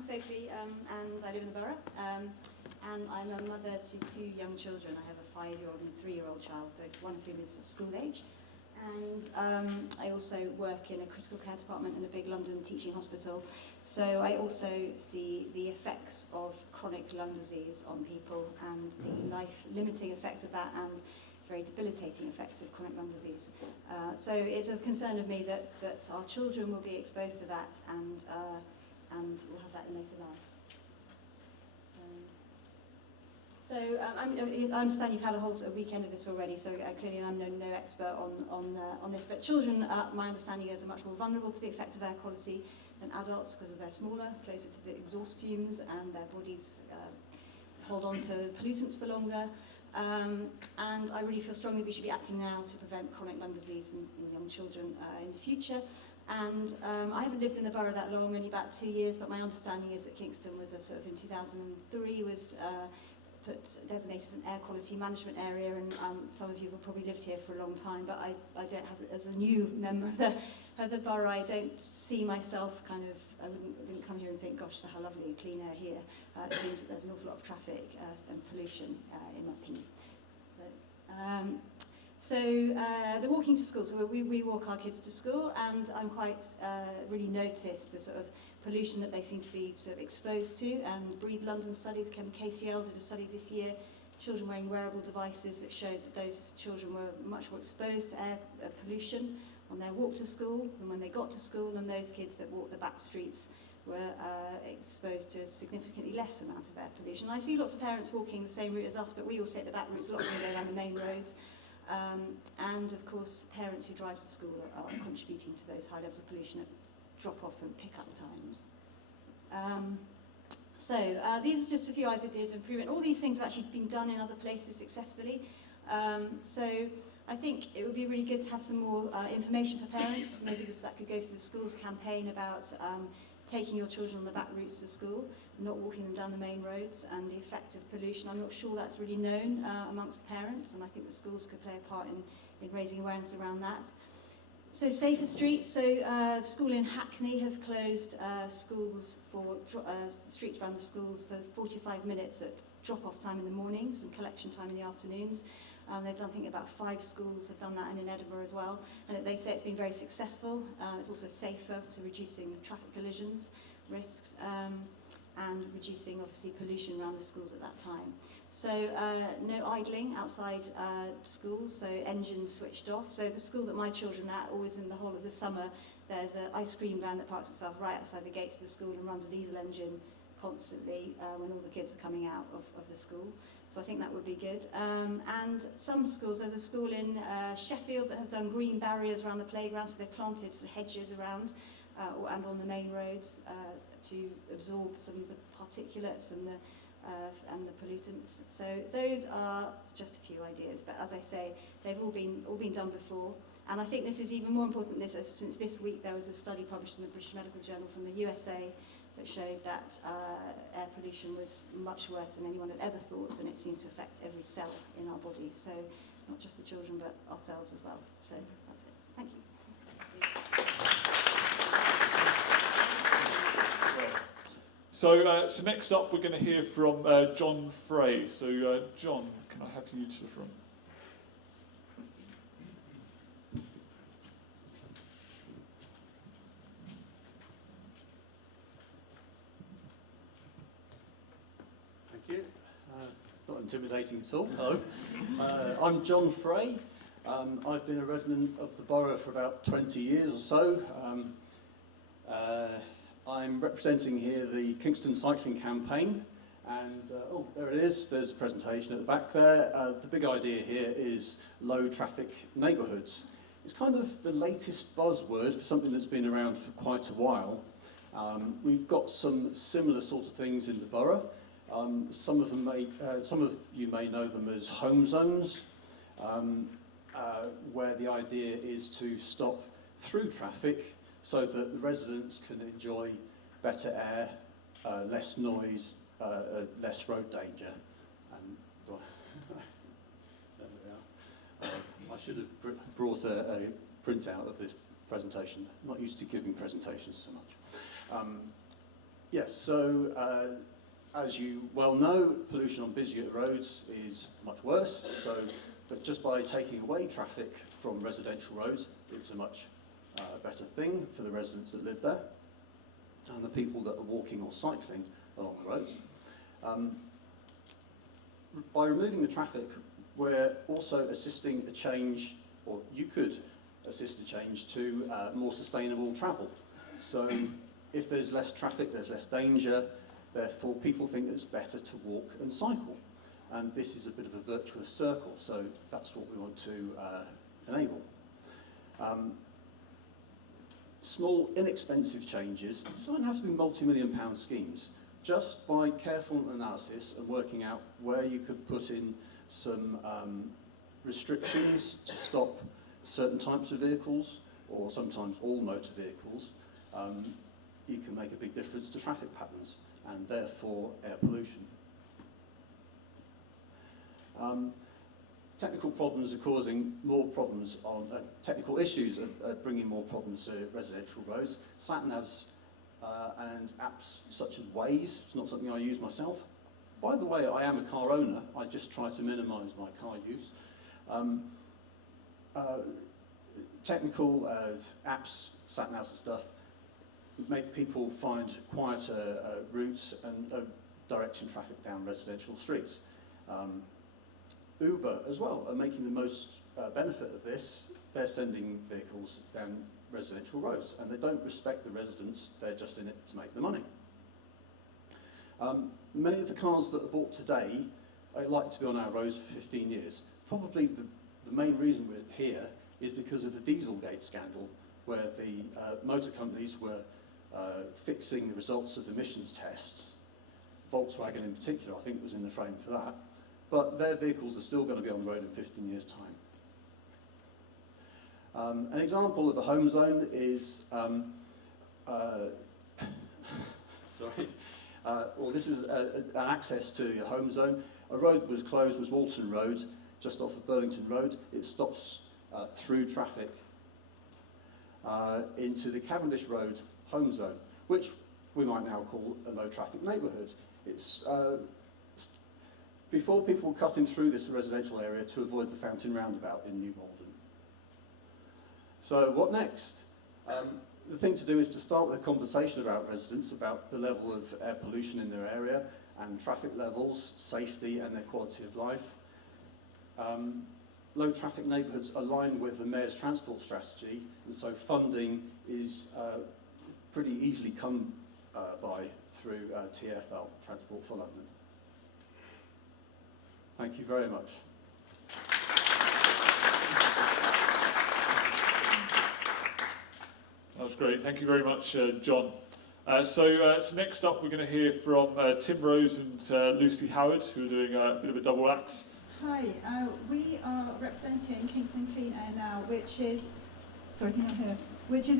I'm Sophie, and I live in the borough. And I'm a mother to 2 young children. I have a 5-year-old and a 3-year-old child, both one of whom is of school age. And I also work in a critical care department in a big London teaching hospital. So I also see the effects of chronic lung disease on people and the life-limiting effects of that and very debilitating effects of chronic lung disease. So it's a concern of me that our children will be exposed to that and we'll have that in later life. So I understand you've had a whole sort of weekend of this already, so clearly I'm no expert on this, but children, my understanding is, are much more vulnerable to the effects of air quality than adults because they're smaller, closer to the exhaust fumes, and their bodies hold on to pollutants for longer. And I really feel strongly we should be acting now to prevent chronic lung disease in young children in the future. And I haven't lived in the borough that long, only about 2 years, but my understanding is that Kingston was in 2003 was designated as an air quality management area, and some of you have probably lived here for a long time, but I don't have, as a new member of the borough, I don't see myself I didn't come here and think, gosh, how lovely, clean air here. It seems that there's an awful lot of traffic and pollution, in my opinion. So the walking to school, so we walk our kids to school, and I'm quite really noticed the sort of pollution that they seem to be sort of exposed to. And Breathe London study, the KCL did a study this year, children wearing wearable devices that showed that those children were much more exposed to air pollution on their walk to school than when they got to school, and those kids that walked the back streets were exposed to a significantly less amount of air pollution. I see lots of parents walking the same route as us, but we all take the back routes, a lot of them go down the main roads. And of course, parents who drive to school are contributing to those high levels of pollution at drop-off and pick-up times. These are just a few ideas of improvement. All these things have actually been done in other places successfully. So I think it would be really good to have some more information for parents. Maybe that could go to the schools campaign about taking your children on the back routes to school, not walking them down the main roads, and the effect of pollution. I'm not sure that's really known amongst parents, and I think the schools could play a part in raising awareness around that. So safer streets. So school in Hackney have closed schools for streets around the schools for 45 minutes at drop-off time in the mornings and collection time in the afternoons. They've done, I think, about 5 schools have done that, and in Edinburgh as well. And they say it's been very successful. It's also safer, so reducing the traffic collisions risks and reducing, obviously, pollution around the schools at that time. So no idling outside schools, so engines switched off. So the school that my children are at, always in the whole of the summer, there's an ice cream van that parks itself right outside the gates of the school and runs a diesel engine constantly when all the kids are coming out of the school. So I think that would be good. And some schools, there's a school in Sheffield that have done green barriers around the playground, so they've planted sort of hedges around and on the main roads to absorb some of the particulates and the pollutants. So those are just a few ideas, but as I say, they've all been done before. And I think this is even more important since this week there was a study published in the British Medical Journal from the USA that showed that air pollution was much worse than anyone had ever thought, and it seems to affect every cell in our body. So not just the children, but ourselves as well. So that's it. Thank you. So next up, we're going to hear from John Frey. So John, can I have you to the front? It's not intimidating at all. Hello. I'm John Frey. I've been a resident of the borough for about 20 years or so. I'm representing here the Kingston Cycling Campaign, and there it is. There's a presentation at the back there. The big idea here is low traffic neighbourhoods. It's kind of the latest buzzword for something that's been around for quite a while. We've got some similar sort of things in the borough. Some of you may know them as home zones, where the idea is to stop through traffic so that the residents can enjoy better air, less noise, less road danger. And there we are. I should have brought a printout of this presentation. I'm not used to giving presentations so much. Yes, so as you well know, pollution on busier roads is much worse. But just by taking away traffic from residential roads, it's a much better thing for the residents that live there and the people that are walking or cycling along the roads. By removing the traffic, we're also assisting a change, or you could assist a change to more sustainable travel. So if there's less traffic, there's less danger, therefore people think that it's better to walk and cycle. And this is a bit of a virtuous circle, so that's what we want to enable. Small, inexpensive changes don't have to be multi-million-pound schemes. Just by careful analysis and working out where you could put in some restrictions to stop certain types of vehicles, or sometimes all motor vehicles, you can make a big difference to traffic patterns and therefore air pollution. Technical problems are causing more problems on, technical issues are bringing more problems to residential roads. Sat-navs and apps such as Waze, it's not something I use myself. By the way, I am a car owner, I just try to minimise my car use. Technical apps, sat-navs and stuff, make people find quieter routes and directing traffic down residential streets. Uber as well are making the most benefit of this. They're sending vehicles down residential roads and they don't respect the residents, they're just in it to make the money. Many of the cars that are bought today are likely to be on our roads for 15 years. Probably the main reason we're here is because of the Dieselgate scandal, where the motor companies were fixing the results of emissions tests. Volkswagen in particular, I think, was in the frame for that. But their vehicles are still going to be on the road in 15 years' time. An example of a home zone is, this is an access to your home zone. A road was closed, was Walton Road, just off of Burlington Road. It stops through traffic into the Cavendish Road home zone, which we might now call a low traffic neighbourhood. It's before people cutting through this residential area to avoid the Fountain Roundabout in New Malden. So what next? The thing to do is to start with a conversation about residents, about the level of air pollution in their area and traffic levels, safety and their quality of life. Low traffic neighbourhoods align with the Mayor's transport strategy, and so funding is pretty easily come by through TfL, Transport for London. Thank you very much. That was great. Thank you very much, John. So next up, we're going to hear from Tim Rose and Lucy Howard, who are doing a bit of a double act. Hi, we are representing Kingston Clean Air Now, which is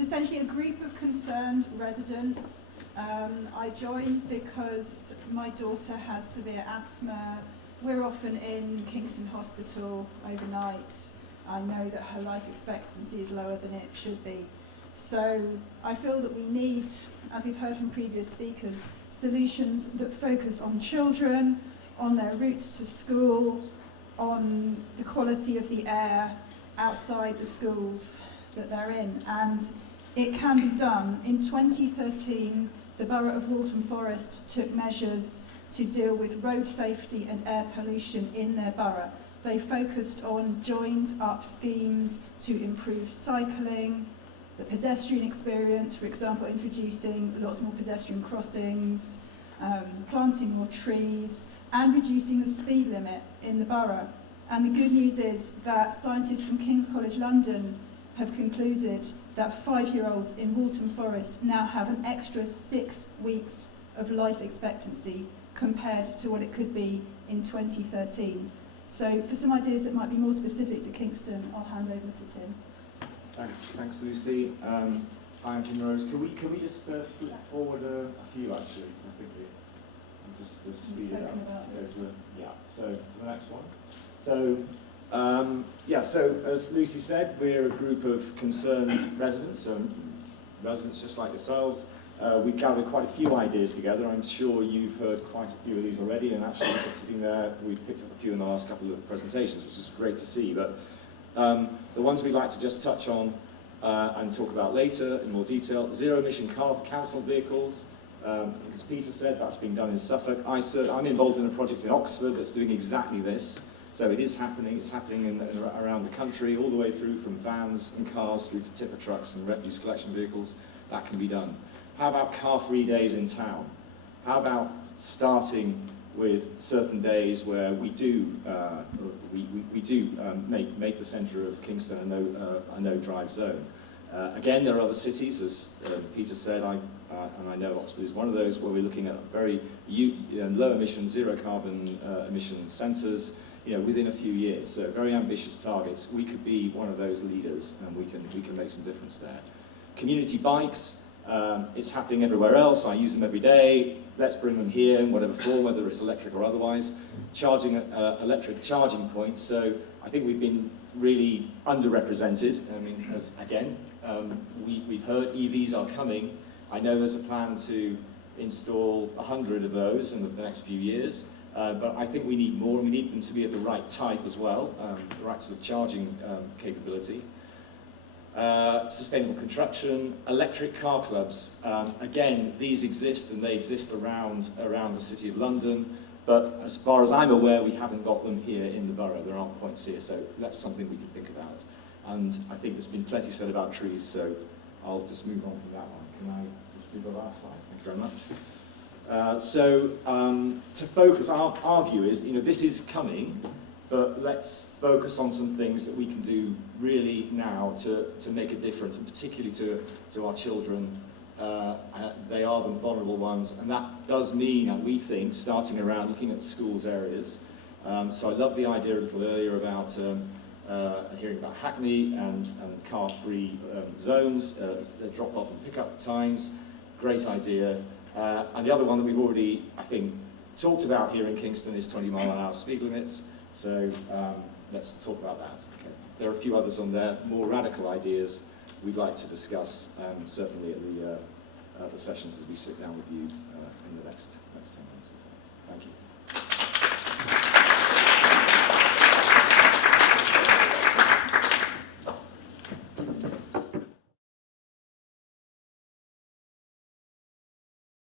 essentially a group of concerned residents. I joined because my daughter has severe asthma. We're often in Kingston Hospital overnight. I know that her life expectancy is lower than it should be. So I feel that we need, as we've heard from previous speakers, solutions that focus on children, on their routes to school, on the quality of the air outside the schools that they're in. And it can be done. In 2013, the Borough of Waltham Forest took measures to deal with road safety and air pollution in their borough. They focused on joined up schemes to improve cycling, the pedestrian experience, for example, introducing lots more pedestrian crossings, planting more trees, and reducing the speed limit in the borough. And the good news is that scientists from King's College London have concluded that 5-year-olds in Waltham Forest now have an extra 6 weeks of life expectancy compared to what it could be in 2013. So for some ideas that might be more specific to Kingston, I'll hand over to Tim. Thanks Lucy. I'm Tim Rose. Can we just flip forward a few actually? Because I think we just speed it up. So to the next one. So so as Lucy said, we're a group of concerned residents, so residents just like yourselves, we gathered quite a few ideas together. I'm sure you've heard quite a few of these already, and actually just sitting there, we've picked up a few in the last couple of presentations, which is great to see. But the ones we'd like to just touch on and talk about later in more detail: zero-emission car council vehicles. As Peter said, that's being done in Suffolk. I'm involved in a project in Oxford that's doing exactly this. So it is happening. It's happening around the country, all the way through from vans and cars through to tipper trucks and refuse collection vehicles. That can be done. How about car-free days in town? How about starting with certain days where we do make the centre of Kingston a no-drive zone? Again, there are other cities, as Peter said, and I know Oxford is one of those, where we're looking at very low-emission, zero-carbon emission centres, within a few years. So very ambitious targets. We could be one of those leaders, and we can make some difference there. Community bikes. It's happening everywhere else. I use them every day. Let's bring them here in whatever form, whether it's electric or otherwise. Electric charging points. So I think we've been really underrepresented. I mean, we've heard EVs are coming. I know there's a plan to install 100 of those in the next few years. But I think we need more, and we need them to be of the right type as well, the right sort of charging capability. Sustainable construction, electric car clubs. Again, these exist, and they exist around the City of London, but as far as I'm aware, we haven't got them here in the borough. There aren't points here, so that's something we can think about. And I think there's been plenty said about trees, so I'll just move on from that one. Can I just do the last slide? Thank you very much. To focus, our view is, this is coming, but let's focus on some things that we can do really now to make a difference, and particularly to our children. They are the vulnerable ones, and that does mean, we think, starting around looking at schools areas. So I love the idea a little earlier about hearing about Hackney and car-free zones, drop-off and pick-up times. Great idea. And the other one that we've already, I think, talked about here in Kingston is 20-mile-an-hour speed limits. So let's talk about that. Okay. There are a few others on there, more radical ideas we'd like to discuss, certainly at the sessions as we sit down with you in the next